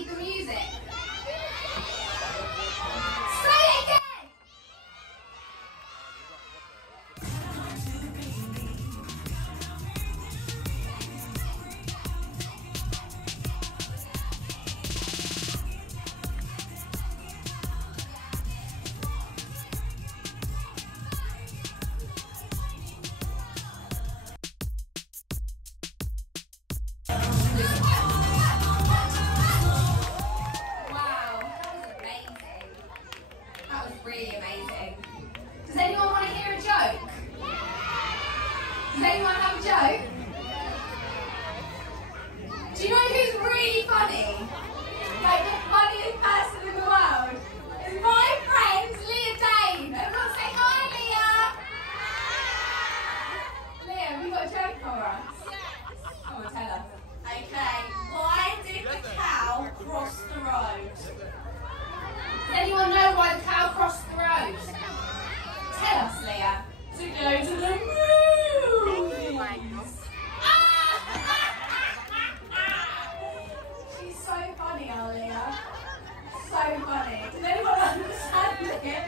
need the music. Say it again! Really amazing. Does anyone want to hear a joke? Does anyone have a joke? Do you know who's really funny? Like the funniest person in the world? Is my friend Leah Dane. Everyone say hi, Leah. Leah, have you got a joke for us? Come on, tell us. Okay, why did the cow cross the road? Does anyone know why the cow crossed the road? Tell us, Leah. To go to the movies. She's so funny, our Leah. So funny. Does anyone understand it?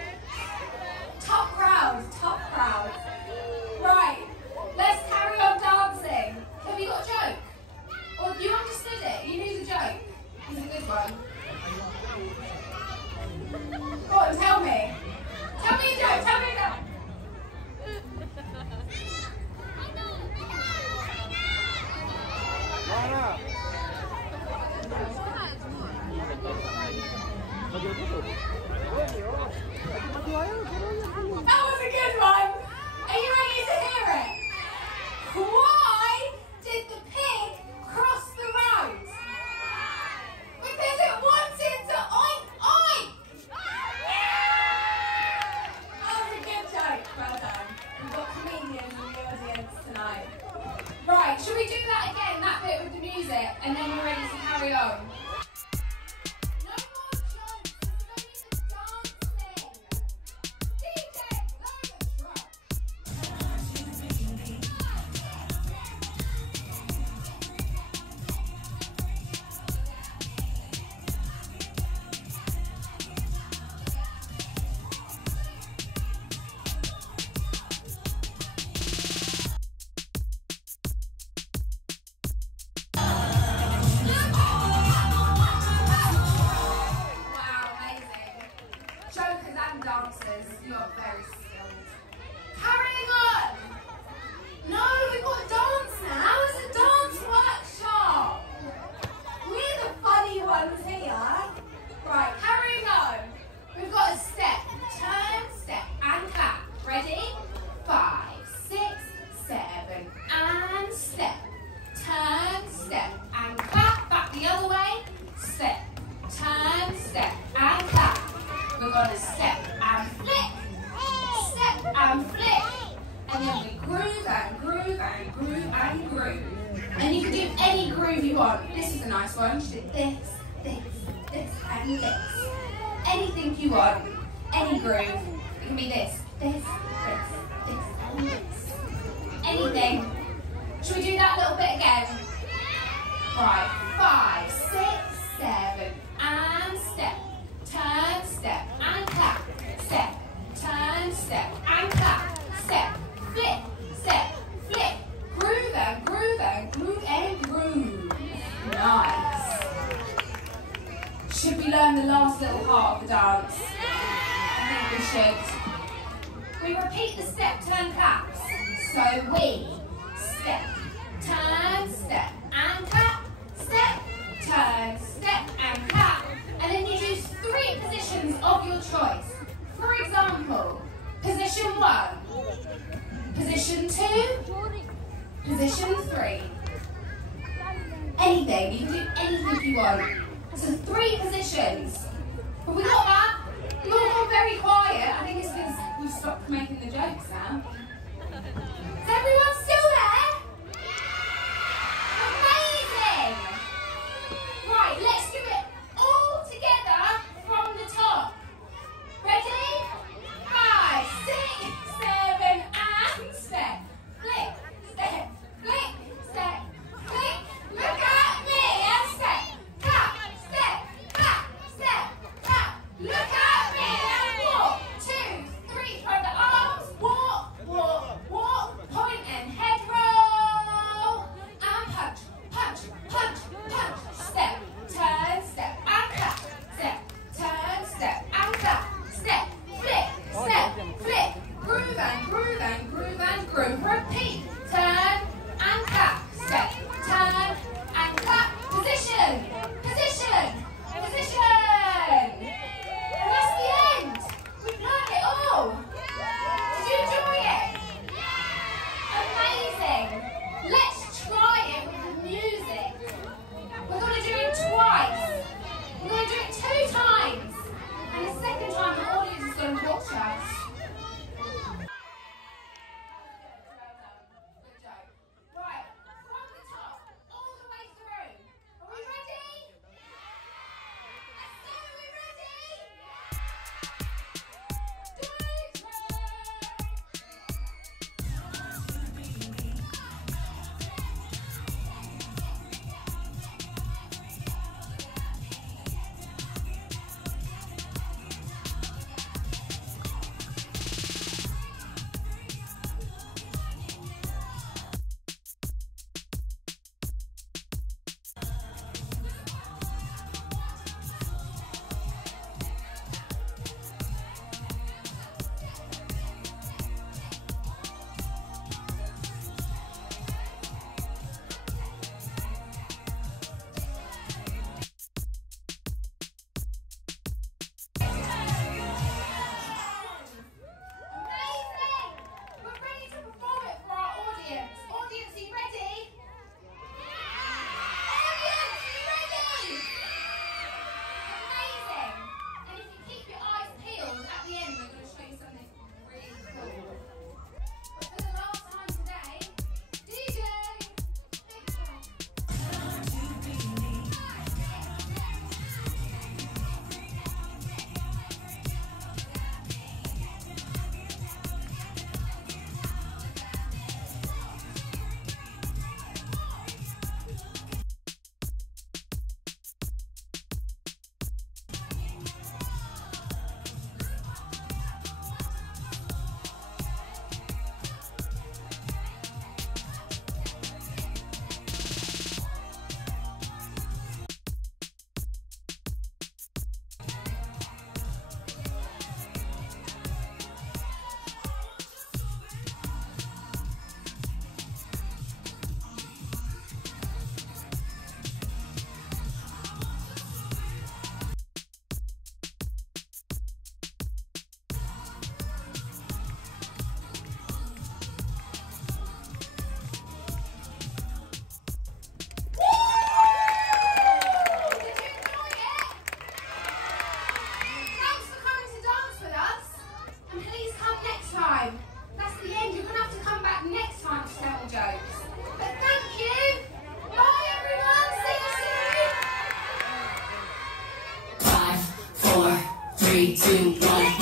Tough crowd, tough crowd. Right, let's carry on dancing. Have you got a joke? Or you understood it? You knew the joke? It's a good one. Go on, tell me. Tell me a joke, tell me a joke. That was a good one. Are you ready to hear it? Why did the pig cross the road? Because it wanted to oink oink. That was a good joke. Well done. We've got comedians in the audience tonight. Right, should we do that again, that bit with the music, and then we're ready to carry on? No more jokes, it's only the dancing. DJ, play the track. Wow, amazing. Jokers and dancers, you are very skilled. Carrying on! No, we've got a dance now. It's a dance workshop. We're the funny ones here. Right, carrying on. We've got a step, turn, step, and clap. Ready? 5, 6, 7, and step. Turn, step, and clap. Back the other way. Step, turn, step, and clap. We're going to step and flick. Step and flick. And then we groove and groove and groove and groove. And you can do any groove you want. This is a nice one. You do this, and this. Anything you want. Any groove. It can be this, and this. Anything. Should we do that a little bit again? Right, 5, 6, 7, and step. Turn, step, and clap. Step, turn, step, and clap. Step, flick, groove and groove and groove and groove. Nice. Should we learn the last little part of the dance? I think we should. We repeat the step, turn, claps. So we step, turn, step, and clap. Step, turn, step, and clap. And then you do 3 positions of your choice. For example, position 1, position 2, position 3. Anything, you can do anything you want. So 3 positions. Have we got that? You've all gone very quiet. I think it's because we've stopped making the jokes now. Is everyone still there? Amazing! Right, let's do it all together from the top. Ready? 5, 6, 7, and step. Flick, step, flick, step, flick. Look at me and step. Clap, step, back next time to tell jokes. But thank you. Bye everyone. See you soon. 5, 4, 3, 2, 1.